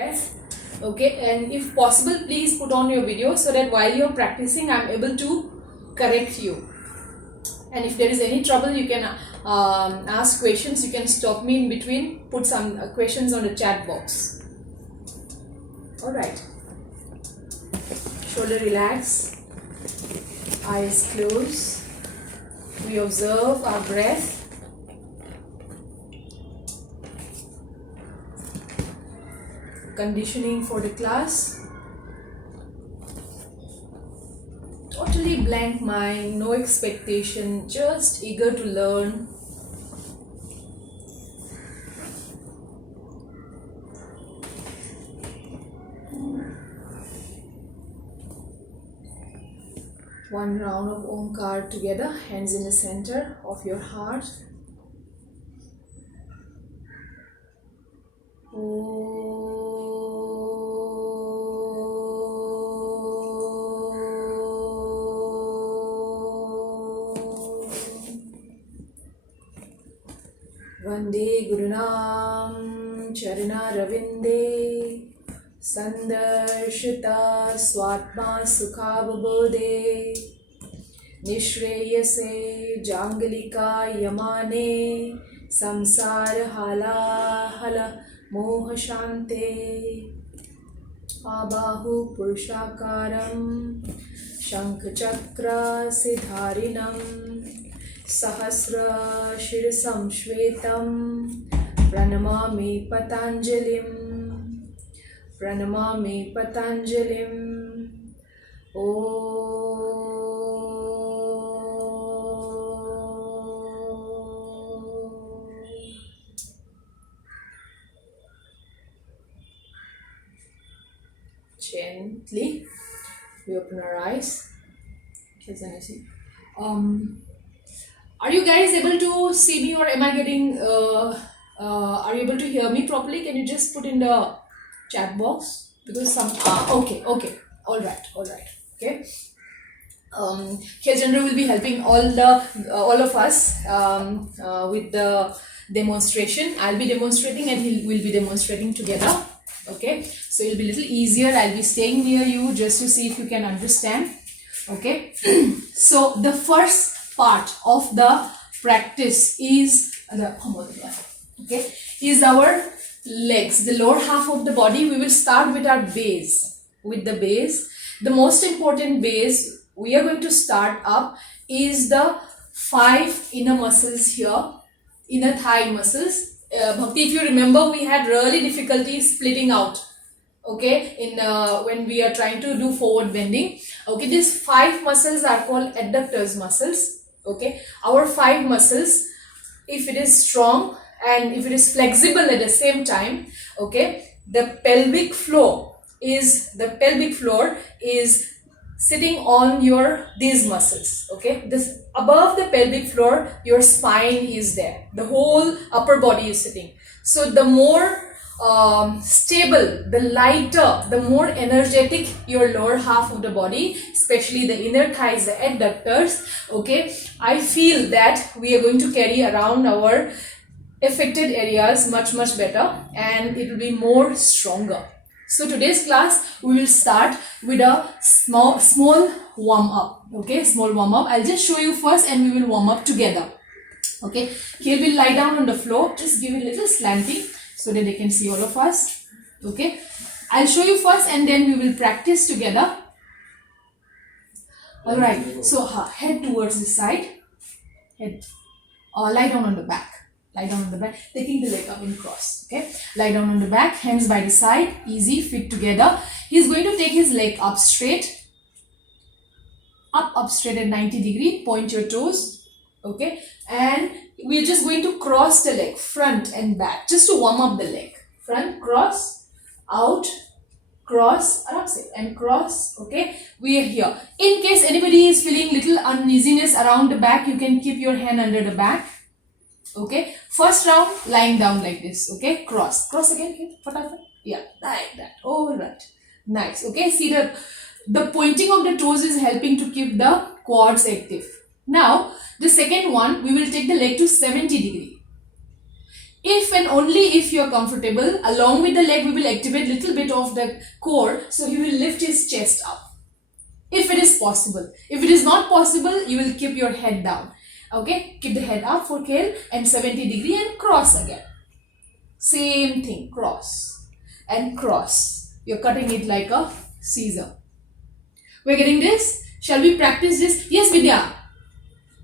breath. Okay, and if possible, please put on your video so that while you're practicing, I'm able to correct you. And if there is any trouble, you can ask questions. You can stop me in between, put some questions on the chat box. Alright. Shoulder relax, eyes closed. We observe our breath. Conditioning for the class. Totally blank mind, no expectation, just eager to learn. One round of Omkar together, hands in the center of your heart. Vande Gurunam Charana Ravinde Sandarshita Swatma Sukhabodhe Nishreyase Jangalika Yamane Samsara Hala Hala Moha Shante Abahu Purushakaram Shankh Chakra Siddharinam Sahasra Shirsam Shvetam Pranamami Patanjalim Pranamami Patanjalim Gently we open our eyes. Are you guys able to see me, or am I getting are you able to hear me properly? Can you just put in the chat box, because some okay, all right, okay. Kheljendra will be helping all of us with the demonstration. I'll be demonstrating and he will be demonstrating together. Okay, so it'll be a little easier. I'll be staying near you just to see if you can understand. Okay, so the first part of the practice is our legs, the lower half of the body. We will start with our base. With the base, the most important base we are going to start up is the 5 inner muscles here, inner thigh muscles. Bhakti, if you remember, we had really difficulty splitting out, okay, in when we are trying to do forward bending. Okay, these 5 muscles are called adductors muscles. Okay, our 5 muscles, if it is strong and if it is flexible at the same time, okay, the pelvic floor is sitting on these muscles. Okay, this above the pelvic floor, your spine is there, the whole upper body is sitting. So the more stable, the lighter, the more energetic your lower half of the body, especially the inner thighs, the adductors. Okay, I feel that we are going to carry around our affected areas much better, and it will be more stronger. So today's class we will start with a small warm up. Okay, small warm up. I'll just show you first and we will warm up together. Okay, here we'll lie down on the floor. Just give it a little slanting so that they can see all of us. Okay, I'll show you first and then we will practice together. Alright, so head towards the side. Head. Lie down on the back. Lie down on the back, taking the leg up in cross. Okay, lie down on the back, hands by the side, easy, feet together. He's going to take his leg up straight. Up straight at 90 degree. Point your toes. Okay, and we're just going to cross the leg, front and back, just to warm up the leg. Front, cross, out, cross, and cross. Okay, we are here. In case anybody is feeling little uneasiness around the back, you can keep your hand under the back. Okay, first round lying down like this. Okay, cross again. Yeah, like that. All right, nice. Okay, see the pointing of the toes is helping to keep the quads active. Now the second one, we will take the leg to 70 degree. If and only if you are comfortable, along with the leg, we will activate little bit of the core. So he will lift his chest up. If it is possible. If it is not possible, you will keep your head down. Okay, keep the head up for Khel and 70° and cross again. Same thing, cross and cross. You're cutting it like a Caesar. We're getting this? Shall we practice this? Yes, Vidya.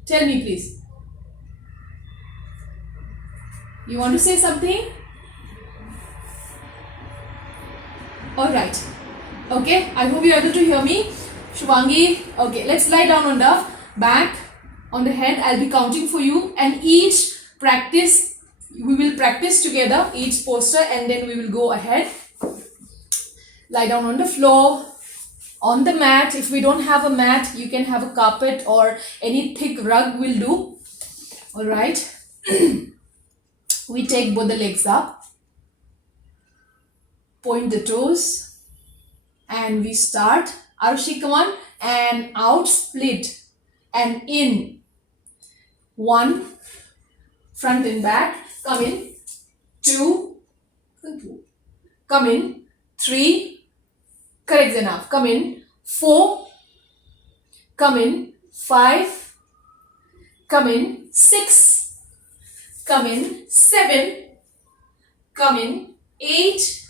Tell me please. You want to say something? Alright. Okay, I hope you're able to hear me. Shubhangi. Okay, let's lie down on the back, on the head. I'll be counting for you, and each practice, we will practice together, each posture, and then we will go ahead. Lie down on the floor, on the mat. If we don't have a mat, you can have a carpet or any thick rug will do. Alright. We take both the legs up, point the toes, and we start. Arushi, come on, and out, split, and in. 1, front and back, come in. 2, come in. 3, correct enough, come in. 4, come in. 5, come in. 6, come in. 7, come in. 8,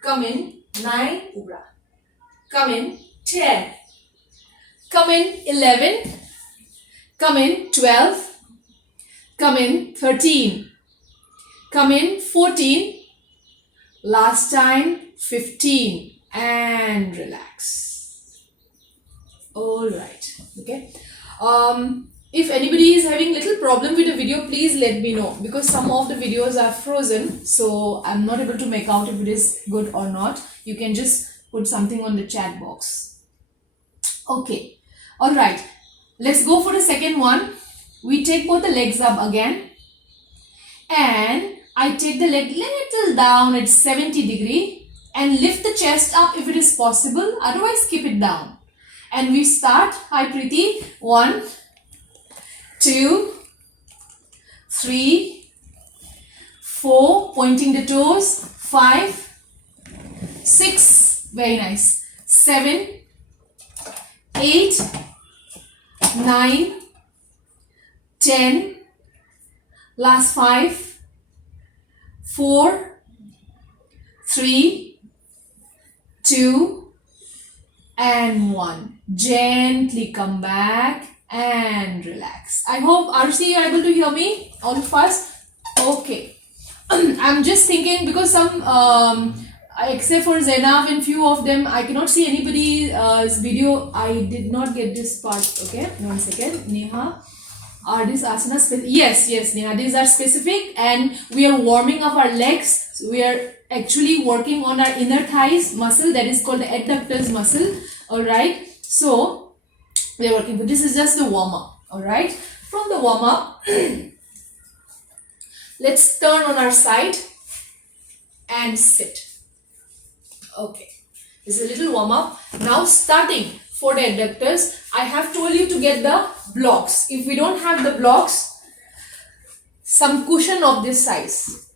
come in. 9, Ubra. Come in. 10, come in. 11, come in. 12, come in. 13, come in. 14, last time. 15, and relax. All right. Okay. If anybody is having little problem with the video, please let me know, because some of the videos are frozen, so I'm not able to make out if it is good or not. You can just put something on the chat box. Okay. All right. Let's go for the second one. We take both the legs up again, and I take the leg little down at 70° and lift the chest up if it is possible. Otherwise, keep it down. And we start. Hi, Preeti. 1, 2, 3, 4. Pointing the toes. 5, 6. Very nice. 7, 8, 9, 10. Last 5, 4, 3, 2, and 1. Gently come back and relax. I hope, Arushi, you are able to hear me? All of us? Okay. I'm just thinking, because some, except for Zainab and few of them, I cannot see anybody's video. I did not get this part. Okay, 1 second. Neha, are these asanas specific? Yes, Neha, these are specific, and we are warming up our legs. So we are actually working on our inner thighs muscle, that is called the adductors muscle. All right, so we are working, but this is just the warm up. All right, from the warm up, let's turn on our side and sit. Okay, this is a little warm up. Now starting for the adductors, I have told you to get the blocks. If we don't have the blocks, some cushion of this size.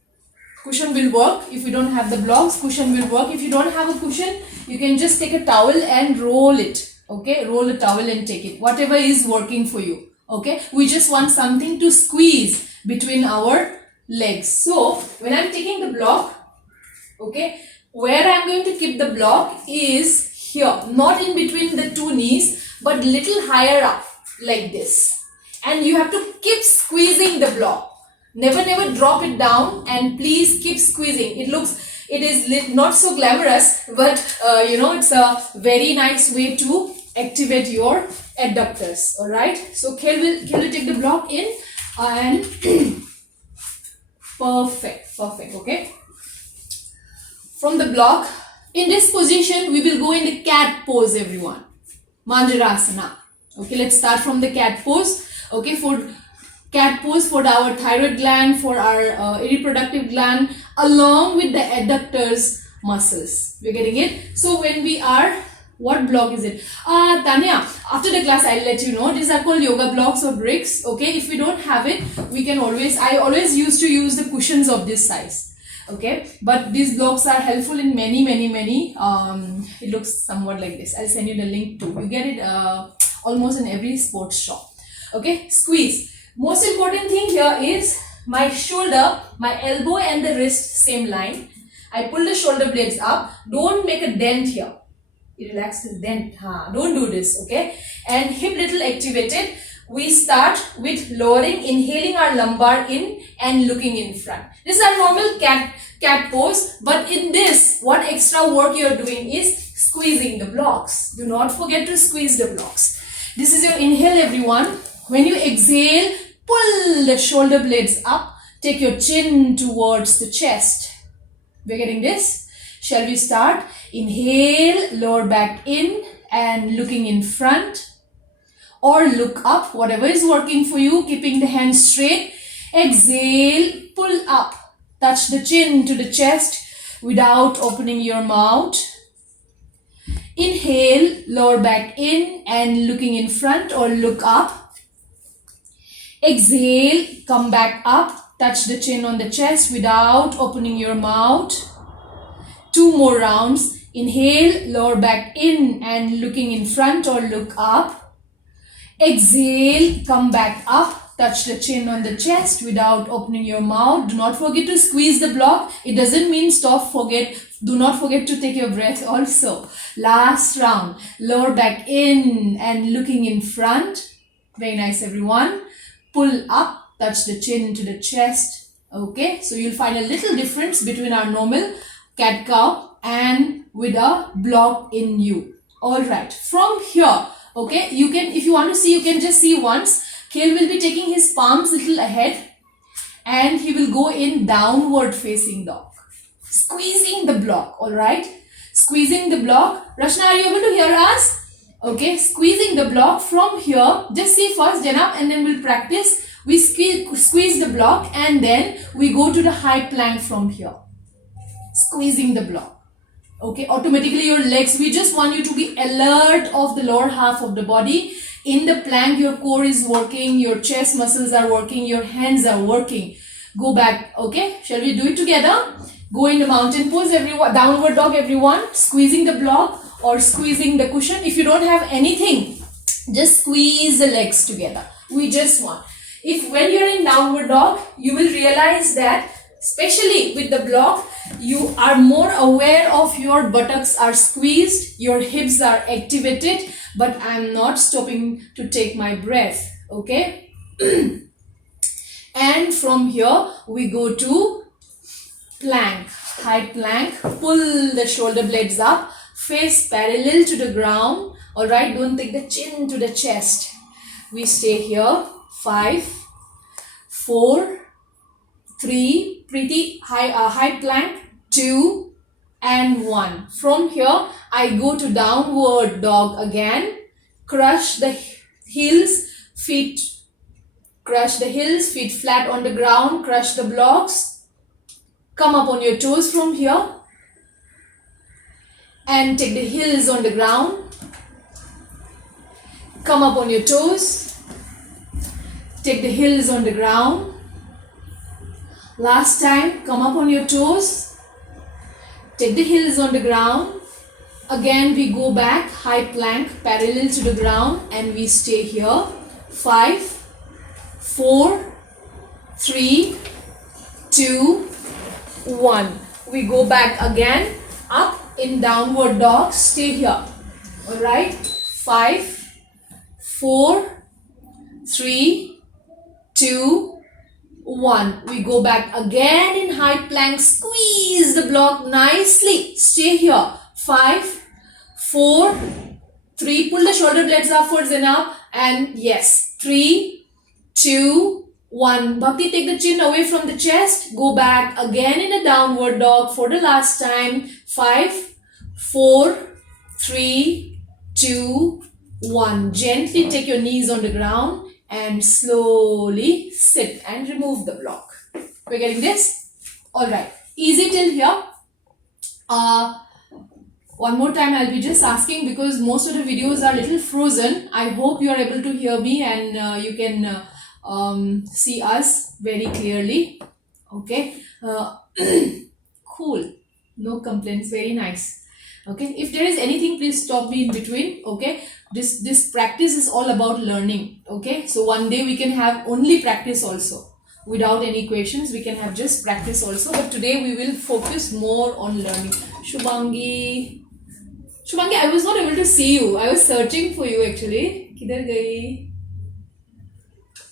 Cushion will work. If you don't have the blocks, cushion will work. If you don't have a cushion, you can just take a towel and roll it. Okay, roll a towel and take it. Whatever is working for you. Okay, we just want something to squeeze between our legs. So when I'm taking the block, okay, where I'm going to keep the block is here, not in between the two knees, but little higher up like this. And you have to keep squeezing the block. Never drop it down, and please keep squeezing. It is not so glamorous, but it's a very nice way to activate your adductors. All right. So Khel will take the block in, and perfect. Okay. From the block, in this position, we will go in the cat pose, everyone. Manjarasana. Okay, let's start from the cat pose. Okay, for cat pose, for our thyroid gland, for our reproductive gland, along with the adductors muscles. We're getting it? So when we are What block is it? Tanya, after the class I'll let you know. These are called yoga blocks or bricks. Okay, if we don't have it, we can I always used to use the cushions of this size. Okay, but these blocks are helpful in many. It looks somewhat like this. I'll send you the link too. You get it almost in every sports shop. Okay, squeeze. Most important thing here is my shoulder, my elbow and the wrist same line. I pull the shoulder blades up. Don't make a dent here. You relax the dent. Don't do this. Okay. And hip little activated. We start with lowering, inhaling our lumbar in and looking in front. This is our normal cat pose. But in this, what extra work you are doing is squeezing the blocks. Do not forget to squeeze the blocks. This is your inhale, everyone. When you exhale, pull the shoulder blades up. Take your chin towards the chest. We're getting this? Shall we start? Inhale, lower back in and looking in front. Or look up, whatever is working for you, keeping the hands straight. Exhale, pull up. Touch the chin to the chest without opening your mouth. Inhale, lower back in and looking in front or look up. Exhale, come back up. Touch the chin on the chest without opening your mouth. 2 more rounds. Inhale, lower back in and looking in front or look up. Exhale, come back up. Touch the chin on the chest without opening your mouth. Do not forget to squeeze the block. It doesn't mean stop, forget. Do not forget to take your breath also. Last round. Lower back in and looking in front. Very nice, everyone. Pull up. Touch the chin into the chest. Okay. So you'll find a little difference between our normal cat-cow and with a block in you. Alright. From here, okay, you can, if you want to see, you can just see once. Kale will be taking his palms little ahead and he will go in downward facing dog. Squeezing the block, alright? Squeezing the block. Rashna, are you able to hear us? Okay, squeezing the block from here. Just see first, Janab, and then we'll practice. We squeeze the block and then we go to the high plank from here. Squeezing the block. Okay, automatically your legs, we just want you to be alert of the lower half of the body. In the plank, your core is working, your chest muscles are working, your hands are working. Go back, okay? Shall we do it together? Go in the mountain pose, everyone. Downward dog, everyone. Squeezing the block or squeezing the cushion. If you don't have anything, just squeeze the legs together. We just want. If when you're in downward dog, you will realize that, especially with the block, you are more aware of your buttocks are squeezed, your hips are activated, but I'm not stopping to take my breath, okay? And from here, we go to plank, high plank. Pull the shoulder blades up, face parallel to the ground, alright? Don't take the chin to the chest. We stay here, 5, 4, 3, pretty high plank, 2 and 1. From here, I go to downward dog again. Crush the heels, feet flat on the ground. Crush the blocks. Come up on your toes from here. And take the heels on the ground. Come up on your toes. Take the heels on the ground. Last time, come up on your toes. Take the heels on the ground. Again, we go back, high plank, parallel to the ground, and we stay here. 5, 4, 3, 2, 1. We go back again, up in downward dog, stay here. Alright? 5, 4, 3, 2, 1. We go back again in high plank. Squeeze the block nicely. Stay here. 5, 4, 3. Pull the shoulder blades upwards and up. And yes. 3, 2, 1. Bhakti, take the chin away from the chest. Go back again in a downward dog for the last time. 5, 4, 3, 2, 1. Gently take your knees on the ground. And slowly sit and remove the block. We're getting this? Alright. Easy till here. One more time I'll be just asking, because most of the videos are little frozen. I hope you are able to hear me and you can see us very clearly. Okay. Cool. No complaints. Very nice. Okay. If there is anything, please stop me in between. Okay. This practice is all about learning. Okay. So one day we can have only practice also. Without any questions, we can have just practice also. But today we will focus more on learning. Shubhangi, I was not able to see you. I was searching for you actually. Kidhar gayi?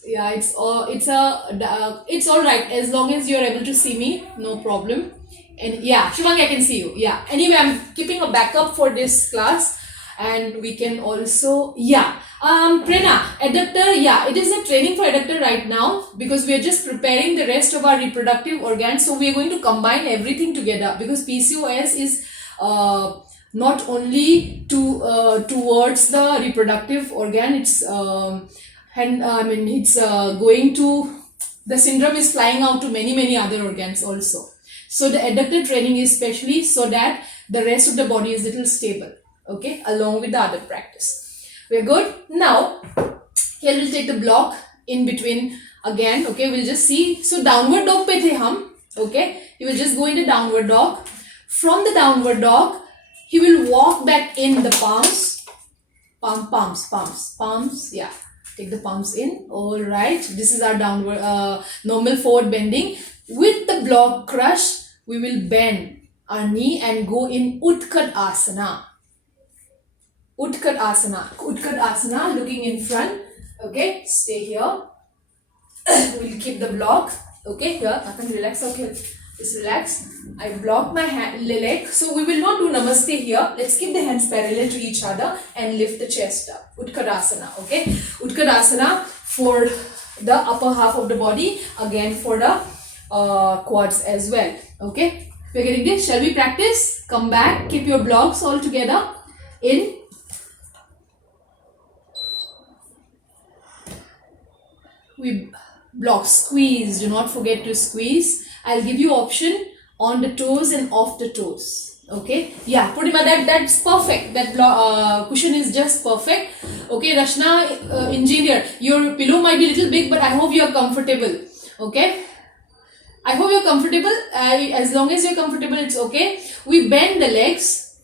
Yeah, it's all right as long as you're able to see me. No problem. And yeah, Shubhangi, I can see you. Yeah. Anyway, I'm keeping a backup for this class, and we can also Prerna, adductor. Yeah, it is a training for adductor right now, because we are just preparing the rest of our reproductive organs. So we are going to combine everything together, because PCOS is not only towards the reproductive organ. It's going to, the syndrome is flying out to many other organs also. So the adductor training is specially so that the rest of the body is little stable. Okay, along with the other practice. We're good. Now here we'll take the block in between again. Okay, we'll just see. So downward dog pe the hum. Okay, he will just go into downward dog. From the downward dog, he will walk back in the palms. Palms. Yeah, take the palms in. All right, this is our downward normal forward bending. With the block crush, we will bend our knee and go in Utkat Asana. Utkat Asana, looking in front. Okay, stay here. We'll keep the block. Okay, here, Akan, relax. Okay, just relax. I block my leg. So we will not do Namaste here. Let's keep the hands parallel to each other and lift the chest up. Utkat Asana. Okay, Utkat Asana for the upper half of the body. Again for the quads as well. Okay, we're getting this. Shall we practice? Come back. Keep your blocks all together. In. We block, squeeze. Do not forget to squeeze. I'll give you option on the toes and off the toes. Okay. Yeah, Purnima, that's perfect. That cushion is just perfect. Okay, Rashna, engineer, your pillow might be a little big, but I hope you are comfortable. Okay. I hope you're comfortable. As long as you're comfortable, it's okay. We bend the legs.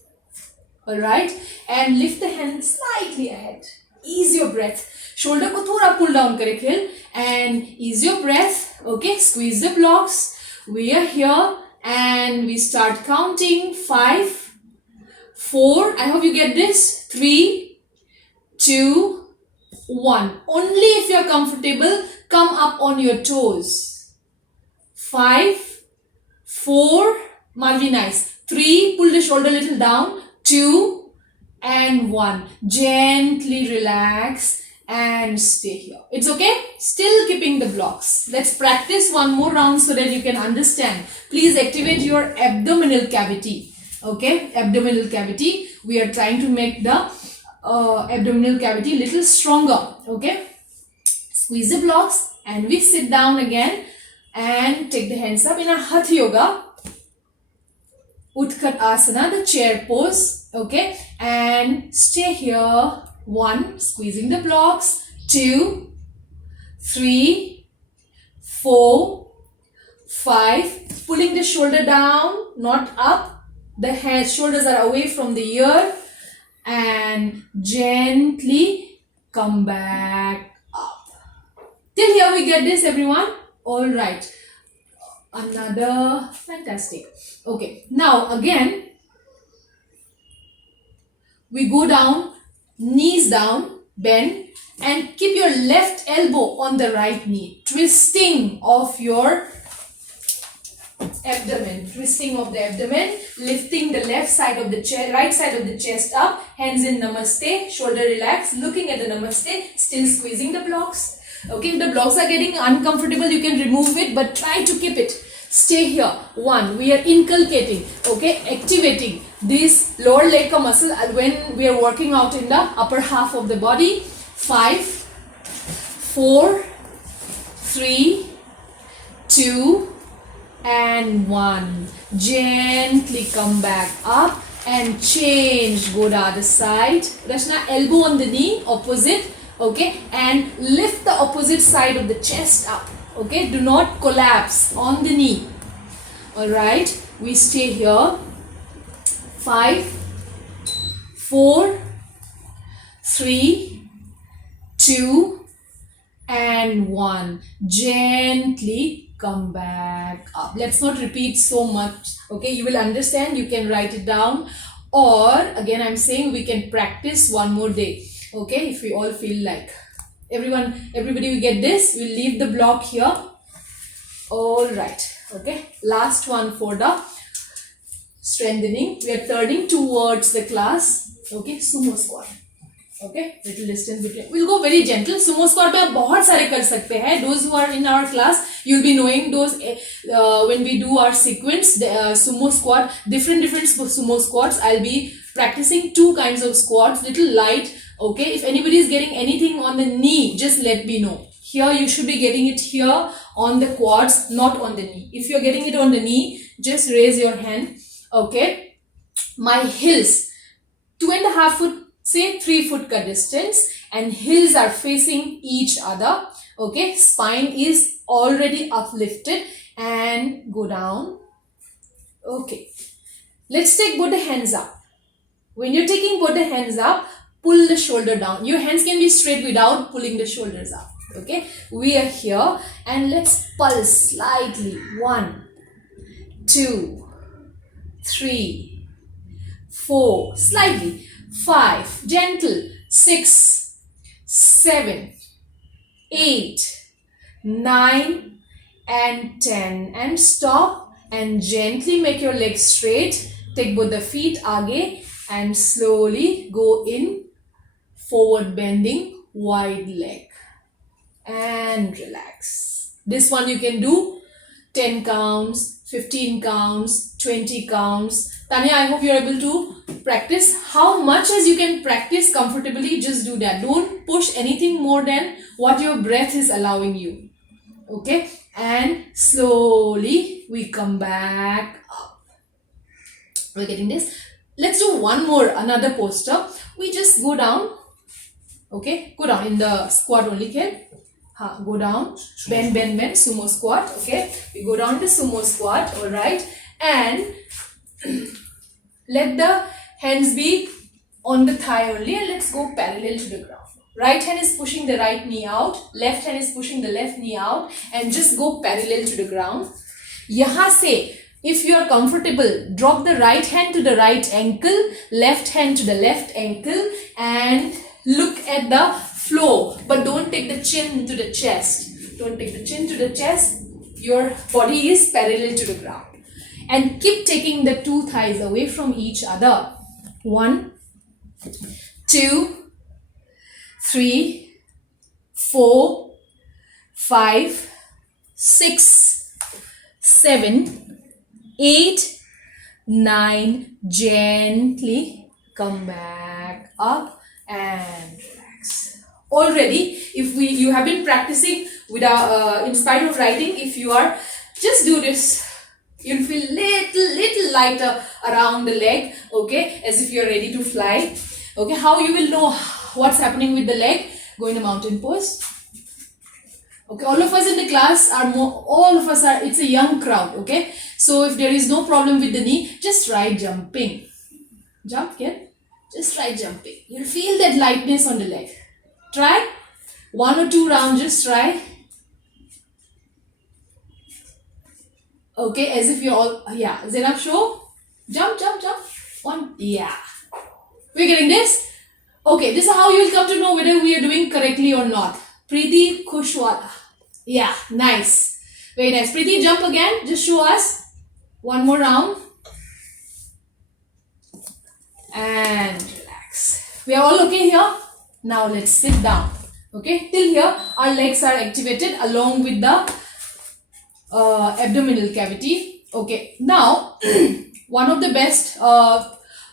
Alright. And lift the hands slightly ahead. Ease your breath. Shoulder ko thoda pull down kare khel. And ease your breath. Okay. Squeeze the blocks. We are here. And we start counting. 5, 4. I hope you get this. 3, 2, 1. Only if you're comfortable, come up on your toes. 5, 4, might be nice. 3, pull the shoulder a little down. 2 and 1. Gently relax and stay here. It's okay? Still keeping the blocks. Let's practice one more round so that you can understand. Please activate your abdominal cavity. Okay? Abdominal cavity. We are trying to make the abdominal cavity little stronger. Okay? Squeeze the blocks and we sit down again. And take the hands up in our Hatha Yoga. Utkat Asana, the chair pose. Okay. And stay here. 1, squeezing the blocks. 2, 3, 4, 5. Pulling the shoulder down, not up. The shoulders are away from the ear. And gently come back up. Till here we get this, everyone. All right, another fantastic. Okay, now again we go down, knees down, bend, and keep your left elbow on the right knee, twisting of your abdomen, lifting the left side of the chest, right side of the chest up, hands in Namaste, shoulder relaxed, looking at the Namaste, still squeezing the blocks. Okay, if the blocks are getting uncomfortable, you can remove it, but try to keep it. Stay here. 1, we are inculcating, okay, activating this lower leg muscle when we are working out in the upper half of the body. 5, 4, 3, 2, and 1. Gently come back up and change. Go the other side. Rachna, elbow on the knee, opposite. Okay, and lift the opposite side of the chest up. Okay, do not collapse on the knee. Alright, we stay here. 5, 4, 3, 2, and 1. Gently come back up. Let's not repeat so much. Okay, you will understand. You can write it down, or again I'm saying we can practice one more day. Okay, if we all feel like. Everybody will get this. We'll leave the block here. All right. Okay, last one for the strengthening. We are turning towards the class. Okay, sumo squat. Okay, little distance between. We'll go very gentle. Sumo squat में आप बहुत सारे कर सकते हैं. Those who are in our class, you'll be knowing those when we do our sequence. Sumo squat, different sumo squats. I'll be practicing 2 kinds of squats, little light. Okay, if anybody is getting anything on the knee, just let me know. Here you should be getting it here on the quads, not on the knee. If you're getting it on the knee, just raise your hand. Okay, my heels, 2.5 foot, say 3 foot ka distance, and heels are facing each other. Okay, spine is already uplifted and go down. Okay, let's take both the hands up. When you're taking both the hands up, pull the shoulder down. Your hands can be straight without pulling the shoulders up. Okay, we are here and let's pulse slightly. 1, 2, 3, 4, slightly. 5, gentle. 6, 7, 8, 9, and 10. And stop and gently make your legs straight. Take both the feet aage and slowly go in. Forward bending, wide leg. And relax. This one you can do 10 counts, 15 counts, 20 counts. Tanya, I hope you're able to practice. How much as you can practice comfortably, just do that. Don't push anything more than what your breath is allowing you. Okay? And slowly we come back up. We're getting this. Let's do one more, another posture. We just go down. Okay? Go down in the squat only, okay? Go down, bend, sumo squat. Okay, we go down to sumo squat. All right, and let the hands be on the thigh only, and let's go parallel to the ground. Right hand is pushing the right knee out, left hand is pushing the left knee out, and just go parallel to the ground. Yahan se, if you are comfortable, drop the right hand to the right ankle, left hand to the left ankle, and look at the flow, but don't take the chin to the chest. Don't take the chin to the chest. Your body is parallel to the ground. And keep taking the 2 thighs away from each other. 1, 2, 3, 4, 5, 6, 7, 8, 9. Gently come back up and relax. Already, if you have been practicing without in spite of writing, if you are, just do this, you'll feel little lighter around the leg. Okay, as if you're ready to fly. Okay, how you will know what's happening with the leg? Go in a mountain pose. Okay, all of us in the class are it's a young crowd. Okay, so if there is no problem with the knee, just try jumping. Jump, kid. Just try jumping. You'll feel that lightness on the leg. Try 1 or 2 rounds, just try. Okay, as if you're all, yeah. Zainab, show. Jump. 1, yeah. We're getting this? Okay, this is how you'll come to know whether we are doing correctly or not. Preeti Kushwala. Yeah, nice. Very nice. Preeti, jump again. Just show us. 1 more round. And relax. We are all okay here? Now let's sit down. Okay, till here our legs are activated along with the abdominal cavity. Okay, now one of the best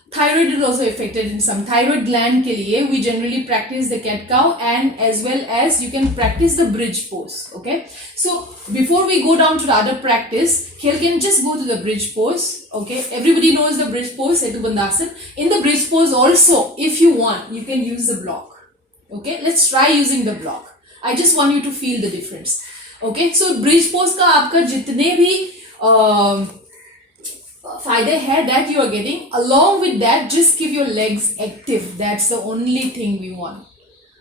Thyroid is also affected in some. Thyroid gland ke liye we generally practice the cat cow, and as well as you can practice the bridge pose. Okay, so before we go down to the other practice, Khel can just go to the bridge pose. Okay, everybody knows the bridge pose, Setu Bandhasan. In the bridge pose also, if you want, you can use the block. Okay, let's try using the block. I just want you to feel the difference. Okay, so bridge pose का आपका जितने भी फायदे है that you are getting, along with that just keep your legs active. That's the only thing we want.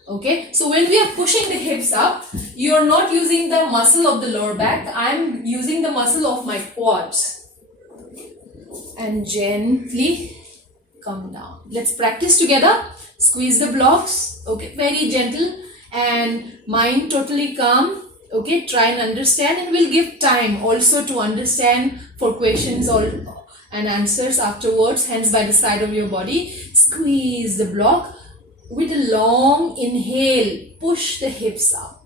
Okay, so when we are pushing the hips up, you are not using the muscle of the lower back. I'm using the muscle of my quads. And gently come down. Let's practice together. Squeeze the blocks. Okay, very gentle and mind totally calm. Okay, try and understand, and we'll give time also to understand for questions or and answers afterwards. Hands by the side of your body. Squeeze the block with a long inhale. Push the hips up.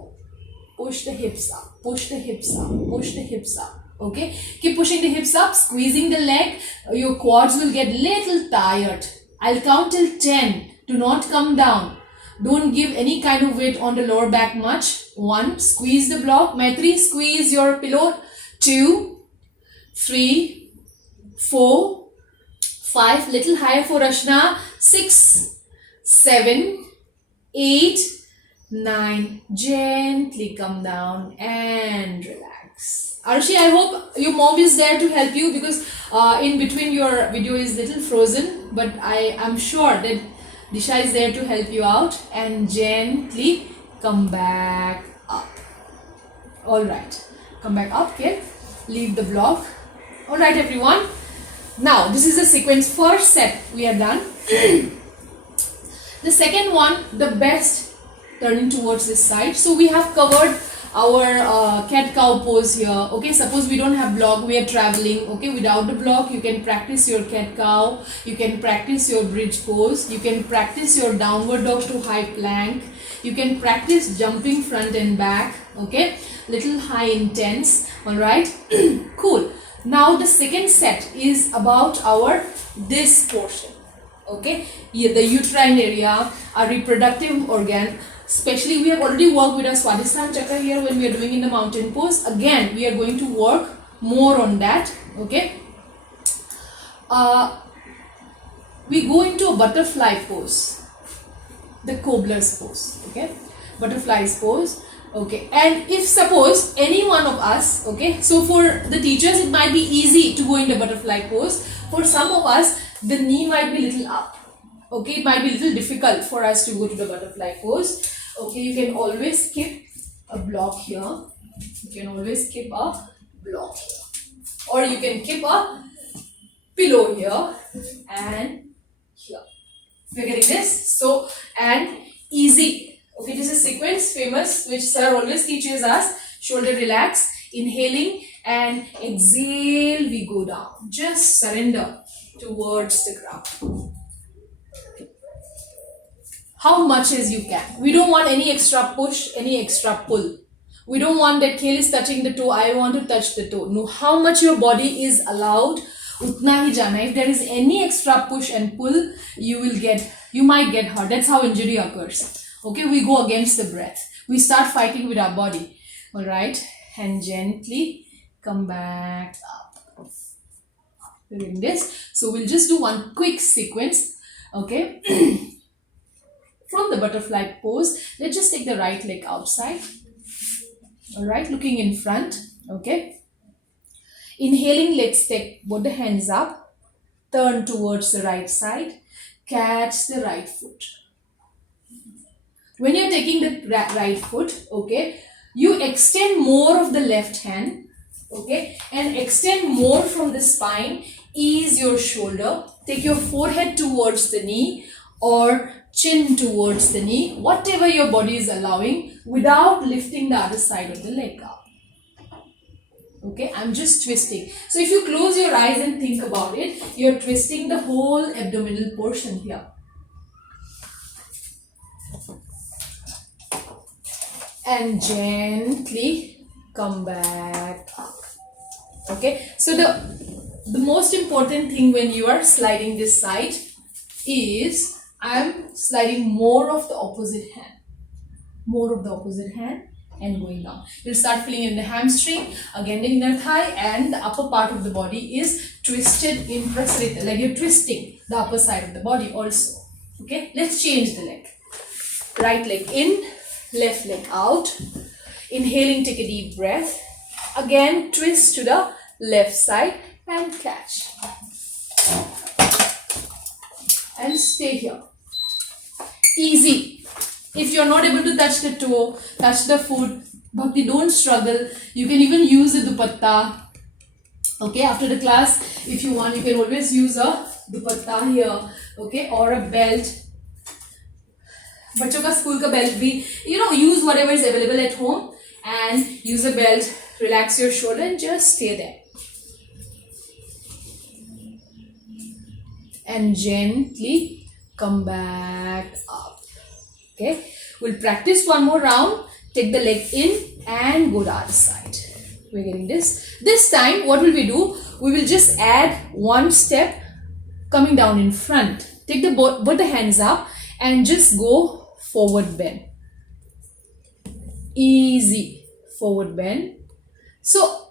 Push the hips up. Push the hips up. Push the hips up. Okay, keep pushing the hips up, squeezing the leg. Your quads will get little tired. I'll count till 10. Do not come down. Don't give any kind of weight on the lower back much. 1, squeeze the block. Maitri, squeeze your pillow. 2, 3, 4, 5, little higher for Rashna. 6, 7, 8, 9. Gently come down and relax. Arshi, I hope your mom is there to help you, because in between your video is little frozen, but I am sure that Disha is there to help you out. And gently come back up. Alright, come back up, okay? Leave the block. Alright everyone, now this is the sequence. First set we are done. The second one, the best, turning towards this side. So we have covered our cat cow pose here. Okay, suppose we don't have block, we are traveling. Okay, without the block you can practice your cat cow, you can practice your bridge pose, you can practice your downward dog to high plank, you can practice jumping front and back. Okay, little high intense. All right. Cool. Now the second set is about our this portion. Okay, yeah, the uterine area, our reproductive organ. Especially we have already worked with our Swadhisthana Chakra here when we are doing in the mountain pose. Again, we are going to work more on that. Okay. We go into a butterfly pose, the cobbler's pose. Okay, butterfly's pose. Okay, and if suppose any one of us, okay, so for the teachers it might be easy to go into butterfly pose. For some of us, the knee might be little up. Okay, it might be little difficult for us to go to the butterfly pose. Okay, you can always keep a block here. You can always keep a block here. Or you can keep a pillow here and here. We're getting this? So, and easy. Okay, this is sequence famous, which sir always teaches us. Shoulder relax, inhaling and exhale, we go down. Just surrender towards the ground. How much as you can. We don't want any extra push, any extra pull. We don't want that Khel is touching the toe, I want to touch the toe. No, how much your body is allowed, utna hi jana. If there is any extra push and pull, you might get hurt. That's how injury occurs. Okay, we go against the breath. We start fighting with our body. Alright, and gently come back up. Doing this. So we'll just do one quick sequence. Okay. From the butterfly pose, let's just take the right leg outside. Alright, looking in front. Okay. Inhaling, let's take both the hands up. Turn towards the right side. Catch the right foot. When you're taking the right foot, okay, you extend more of the left hand. Okay, and extend more from the spine. Ease your shoulder. Take your forehead towards the knee or chin towards the knee, whatever your body is allowing, without lifting the other side of the leg up. Okay, I'm just twisting. So if you close your eyes and think about it, you're twisting the whole abdominal portion here. And gently come back up. Okay, so the most important thing when you are sliding this side, is I'm sliding more of the opposite hand. More of the opposite hand and going down. You'll start feeling in the hamstring, again the inner thigh, and the upper part of the body is twisted in prasarita, like you're twisting the upper side of the body also. Okay, let's change the leg. Right leg in, left leg out. Inhaling, take a deep breath. Again, twist to the left side and catch. And stay here. Easy. If you're not able to touch the toe, touch the foot, Bhakti, don't struggle. You can even use the dupatta. Okay, after the class, if you want, you can always use a dupatta here, okay, or a belt. बच्चों का school का belt भी, use whatever is available at home and use a belt. Relax your shoulder and just stay there. And gently come back up. Okay, we'll practice one more round. Take the leg in and go the other side. We're getting this. This time, what will we do? We will just add one step coming down in front. Take the both the hands up and just go forward bend. Easy forward bend. So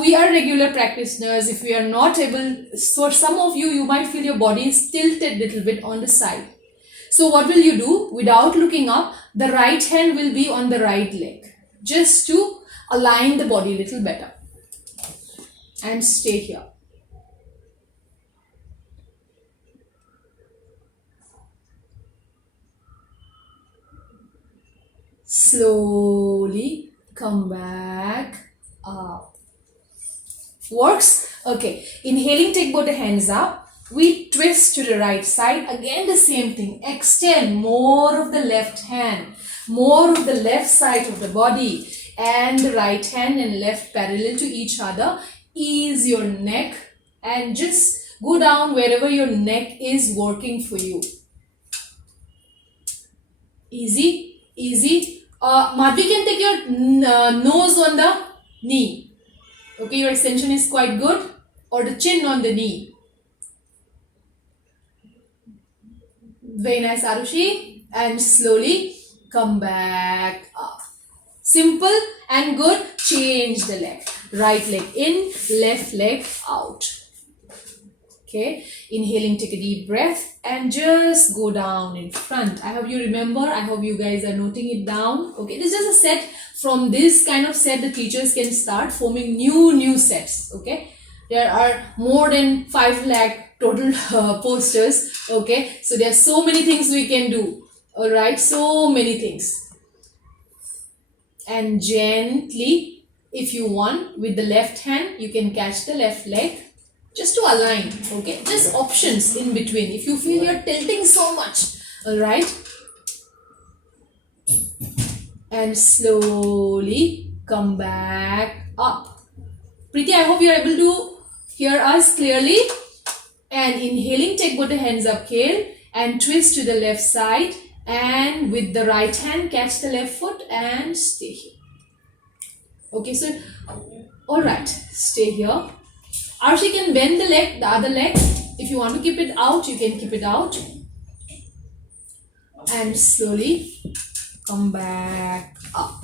we are regular practitioners. If we are not able, for some of you, you might feel your body is tilted a little bit on the side. So what will you do? Without looking up, the right hand will be on the right leg, just to align the body a little better. And stay here. Slowly come back up. Works? Okay. Inhaling, take both the hands up. We twist to the right side. Again the same thing. Extend more of the left hand. More of the left side of the body. And the right hand and left parallel to each other. Ease your neck. And just go down wherever your neck is working for you. Easy. Easy. Madhvi can take your nose on the knee. Okay, your extension is quite good. Or the chin on the knee. Very nice, Arushi. And slowly come back up. Simple and good. Change the leg. Right leg in, left leg out. Okay, inhaling, take a deep breath and just go down in front. I hope you remember. I hope you guys are noting it down. Okay, this is a set. From this kind of set, the teachers can start forming new sets. Okay, there are more than 5 lakh total posters. Okay, so there are so many things we can do. All right, so many things. And gently, if you want, with the left hand, you can catch the left leg. Just to align, okay? Just options in between. If you feel you're tilting so much, alright? And slowly come back up. Preeti, I hope you're able to hear us clearly. And inhaling, take both the hands up, Kale, and twist to the left side. And with the right hand, catch the left foot and stay here. Okay, so, alright, stay here. Arshi can bend the leg, the other leg. If you want to keep it out, you can keep it out. And slowly come back up.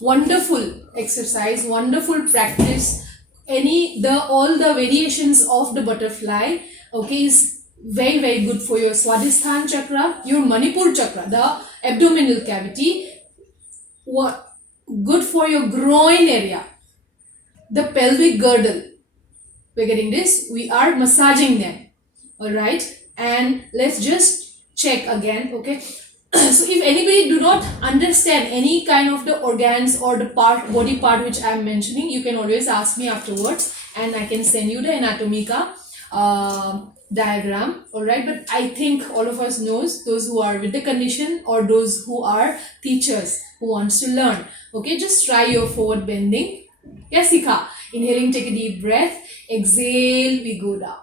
Wonderful exercise, wonderful practice. All the variations of the butterfly, okay, is very good for your Swadhisthana chakra, your Manipur chakra, the abdominal cavity. Good for your groin area, the pelvic girdle. We're getting this. We are massaging them. Alright. And let's just check again. Okay. So if anybody do not understand any kind of the organs or the body part which I am mentioning, you can always ask me afterwards and I can send you the anatomica diagram. Alright. But I think all of us knows, those who are with the condition or those who are teachers who wants to learn. Okay. Just try your forward bending. Yes, Sikha. Inhaling, take a deep breath. Exhale, we go down.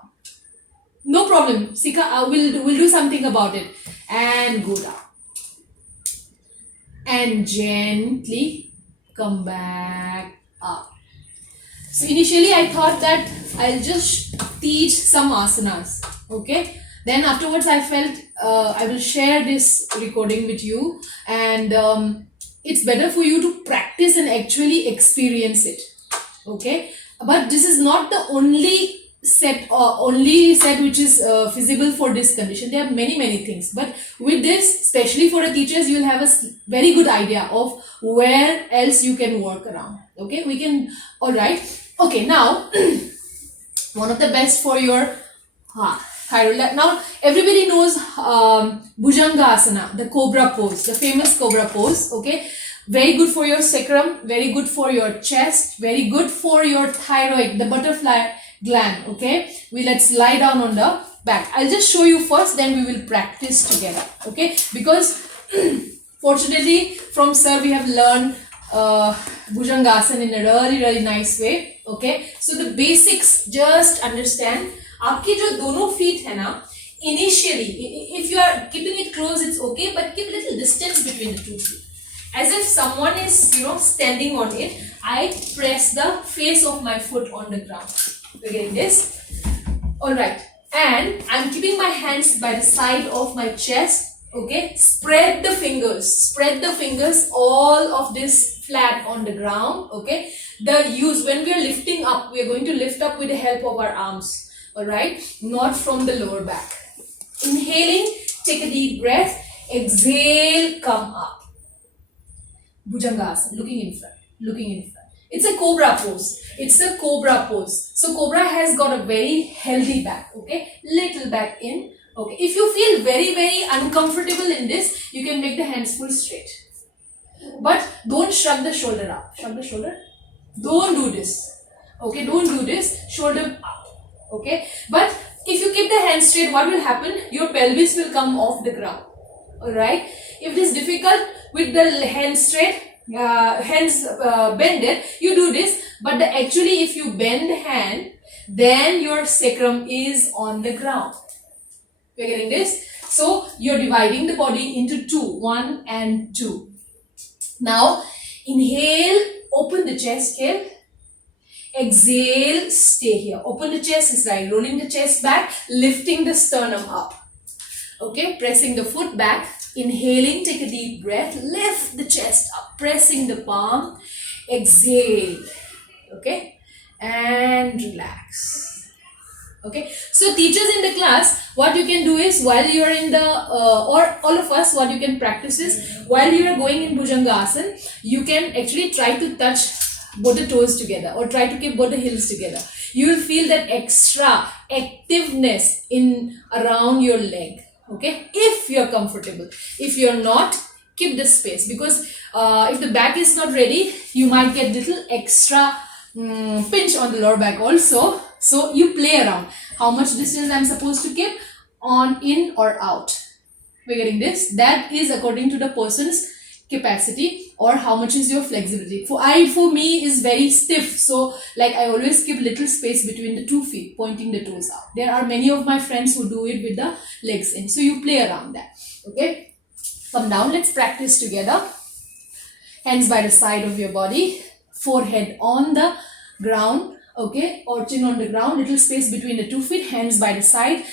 No problem. Sikha, we'll do something about it. And go down. And gently come back up. So initially I thought that I'll just teach some asanas. Okay. Then afterwards I felt I will share this recording with you, and it's better for you to practice and actually experience it. Okay, but this is not the only set which is feasible for this condition. There are many things, but with this, especially for the teachers, you will have a very good idea of where else you can work around. Okay, we can, all right. Okay, now one of the best for your thyroid. Now everybody knows Bhujangasana, the cobra pose, the famous cobra pose. Okay, very good for your sacrum, very good for your chest, very good for your thyroid, the butterfly gland. Okay, let's lie down on the back. I'll just show you first, then we will practice together. Okay, because fortunately from sir we have learned Bhujangasana in a really nice way. Okay, so the basics, just understand. आपके जो दोनों feet है ना, initially if you are keeping it close it's okay, but keep a little distance between the two feet, as if someone is standing on it. I press the face of my foot on the ground. You're getting this? Alright, and I'm keeping my hands by the side of my chest. Okay, spread the fingers, all of this flat on the ground. Okay, when we are lifting up, we are going to lift up with the help of our arms. Alright, not from the lower back. Inhaling, take a deep breath. Exhale, come up. Bhujangasana, looking in front. It's a cobra pose. So cobra has got a very healthy back. Okay, little back in. Okay, if you feel very uncomfortable in this, you can make the hands full straight. But don't shrug the shoulder up. Don't do this. Okay, don't do this. Shoulder up. Okay, but if you keep the hands straight, what will happen? Your pelvis will come off the ground. Alright, if it is difficult with the hands straight, hands bended, you do this. But actually if you bend the hand, then your sacrum is on the ground. You're getting this? So you're dividing the body into two, 1 and 2. Now inhale, open the chest here. Exhale, stay here. Open the chest is right. Rolling the chest back, lifting the sternum up. Okay, pressing the foot back. Inhaling, take a deep breath. Lift the chest up, pressing the palm. Exhale. Okay, and relax. Okay, so teachers in the class, what you can do is, while you are in the or all of us, what you can practice is, while you are going in Bhujangasana, you can actually try to touch both the toes together, or try to keep both the heels together. You will feel that extra activeness in around your leg. Okay, if you're comfortable. If you're not, keep the space, because if the back is not ready, you might get little extra pinch on the lower back also. So you play around. How much distance I'm supposed to keep? On, in or out. We're getting this? That is according to the person's capacity, or how much is your flexibility. For me is very stiff, so like I always keep little space between the 2 feet, pointing the toes out. There are many of my friends who do it with the legs in, so you play around that. Okay, come down, let's practice together. Hands by the side of your body, forehead on the ground. Okay, or chin on the ground, little space between the 2 feet, hands by the side.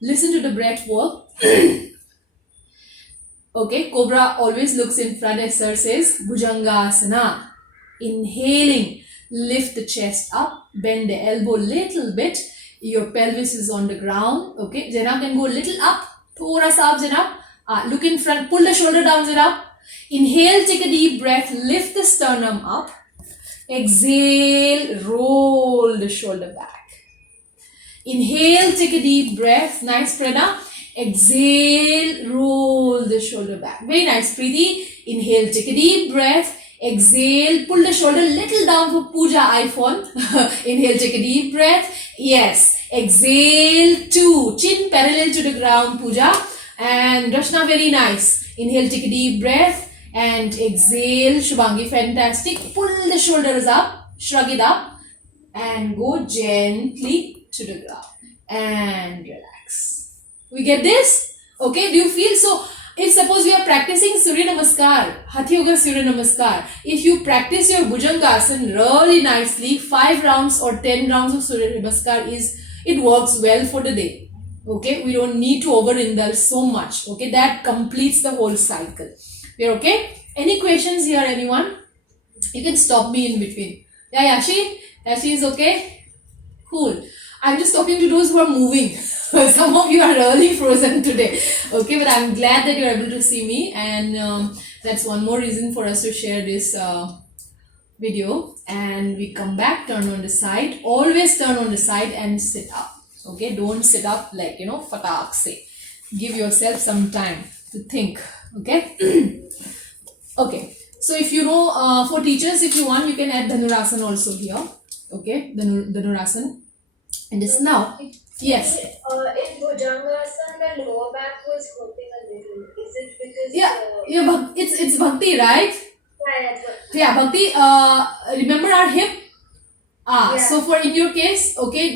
Listen to the breath work. Okay, cobra always looks in front, as sir says. Bhujangasana. Inhaling, lift the chest up, bend the elbow little bit. Your pelvis is on the ground. Okay, Janab can go a little up. Thoda sa up, Janab. Look in front, pull the shoulder down, Janab. Inhale, take a deep breath, lift the sternum up. Exhale, roll the shoulder back. Inhale, take a deep breath. Nice, Prana. Exhale, roll the shoulder back. Very nice, Preeti. Inhale, take a deep breath. Exhale, pull the shoulder little down for Puja iPhone. Inhale, take a deep breath. Yes. Exhale, 2. Chin parallel to the ground, Puja. And Rashna, very nice. Inhale, take a deep breath. And exhale, Shubhangi, fantastic. Pull the shoulders up, shrug it up. And go gently to the ground. And relax. We get this? Okay, do you feel? So, if suppose we are practicing Surya Namaskar, Hathi Yoga Surya Namaskar, if you practice your Bhujangasana really nicely, 5 rounds or 10 rounds of Surya Namaskar it works well for the day. Okay, we don't need to overindulge so much. Okay, that completes the whole cycle. We're okay? Any questions here, anyone? You can stop me in between. Yeah, Yashi? Yashi is okay? Cool. I'm just talking to those who are moving. Some of you are really frozen today. Okay, but I'm glad that you're able to see me, and that's one more reason for us to share this video. And we come back, turn on the side. Always turn on the side and sit up. Okay, don't sit up like, fatak say. Give yourself some time to think. Okay. Okay, so if you know, for teachers, if you want, you can add Dhanurasana also here. Okay, Dhanurasana. And this now. Yes. In Bhujangasana, the lower back was hurting a little. Is it because? Yeah, it's Bhakti, right? Yeah, Bhakti. Remember our hip? Yeah. So for in your case, okay,